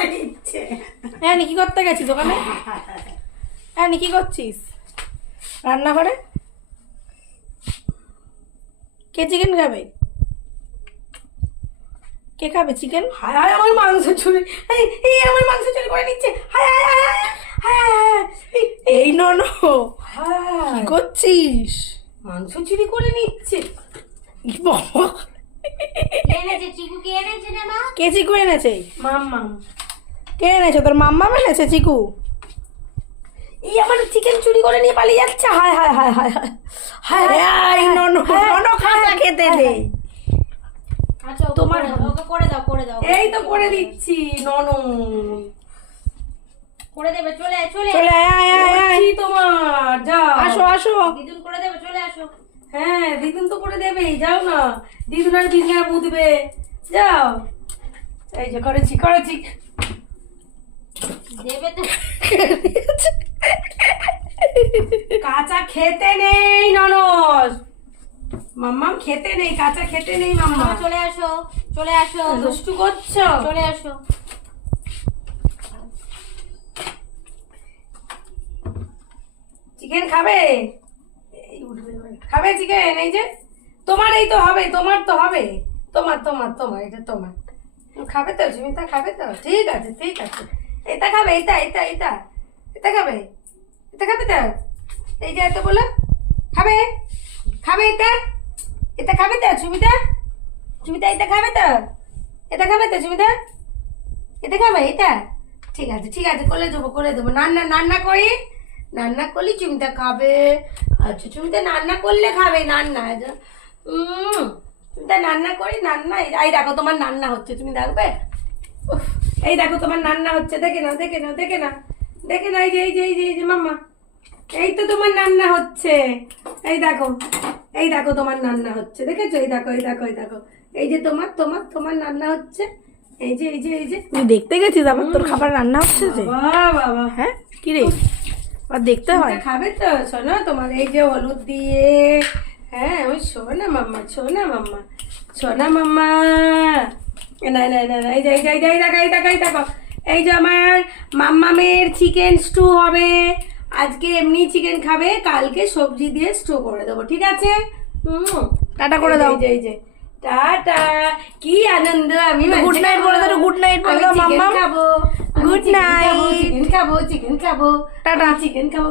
করে নিচ্ছে। হ্যাঁ কি করতে গেছিস দোকানে? হ্যাঁ কি করছিস রান্নাঘরে? কে চিকেন খাবে? কে খাবে চিকেন? হায় হায় আমার মাংস চুরি, এই আমার মাংস চুরি করে নিচ্ছে। হায় হায় হায় হায় হায় হায়, এই নন হায় কি করছিস? মাংস চুরি করে নিচ্ছে। ই বাবা, কে এনেছে চিকু? কে এনেছে রে মা? কে চিকু এনেছে? মাম্মা, কে এনেছে? তোর মাম্মা এনেছে চিকু? এই আমার চিকেন চুরি করে নিয়ে পালিয়ে যাচ্ছে। হায় হায় হায় হায় হায় হায় হায়, এই নন নন খাতা খেতে দে। আচ্ছা তোমার ওকে করে দাও, করে দাও। এই তো করে দিচ্ছি ননু। করে দেবে, চলে আয়, চলে চলে আয়। আয় আয় আয় করছি তোমার, যাও। আসো আসো। দিদুন করে দেবে, চলে আসো। হ্যাঁ দিদুন তো করে দেবেই, যাও না। দিদুন আর বিছানা মুছবে, যাও। এই যে করেছি করেছি। দেবে তো। কাঁচা খেতে নেই ননস, মাম্মাম খেতে নেই, কাঁচা খেতে নেই মাম্মা। তোমরা চলে আসো, চলে আসো, দুষ্টু করছো। চলে আসো। চিকেন খাবে? এই উঠবে এবার। খাবে চিকেন? এই যে তোমার, এই তো হবে, তোমার তো হবে, তোমার তোমার তোমার, এটা তোমার। খাবে তো সুমিতা? খাবে তো? ঠিক আছে ঠিক আছে। এটা খাবে, এটা এটা এটা এটা খাবে, এটা খাবে তো? এই যে এত বলো খাবে, খাবে এটা, এটা খাবে তো সুমিতা? সুমিতা এটা খাবে তো? এটা খাবে তো সুমিতা? এটা খাবে এটা? ঠিক আছে ঠিক আছে, করে দেবো করে দেবো। রান্না রান্না করি, রান্না করলে চুমিতা খাবে। আচ্ছা চুমিতা রান্না করলে খাবে, রান্না চুমিতা রান্না করি, রান্না। এই দেখো তোমার রান্না হচ্ছে, তুমি দেখবে? উফ, এই দেখো তোমার রান্না হচ্ছে, দেখে নাও দেখে নাও দেখে নাও দেখে নাও। এই যে এই যে এই যে এই যে মাম্মা, এই তো তোমার রান্না হচ্ছে। এই দেখো, এই দেখো তোমার রান্না হচ্ছে, দেখেছো? এই দেখো এই দেখো এই দেখো, এই যে তোমার তোমার তোমার রান্না হচ্ছে। এই যে এই যে এই যে। তুই দেখতে গেছিস আবার তোর খাবার রান্না হচ্ছে যে? বাবা বাবা, হ্যাঁ কি রে, আর দেখতে হয়? তুমি খাবে তো? শোনো তোমার এই যে হলুদ দিয়ে, হ্যাঁ ওই শোনা মাম্মা, শোনা মাম্মা, শোনা মাম্মা। না না না না, এই যে এই যে এই যে এই দেখো এই দেখো এই দেখো, এই যে আমার মাম্মামের চিকেন স্টু হবে। আজকে এমনি চিকেন খাবে, কালকে সবজি দিয়ে স্টু করে দেবো, ঠিক আছে? টাটা করে দাও। এই যে এই যে টাটা, কি আনন্দ। আমি গুড নাইট বলে দাও, গুড নাইট বলে দাও মাম্মা। খাবো, গুড নাইট। চিকেন খাবো চিকেন খাবো, টাটা। চিকেন খাবো।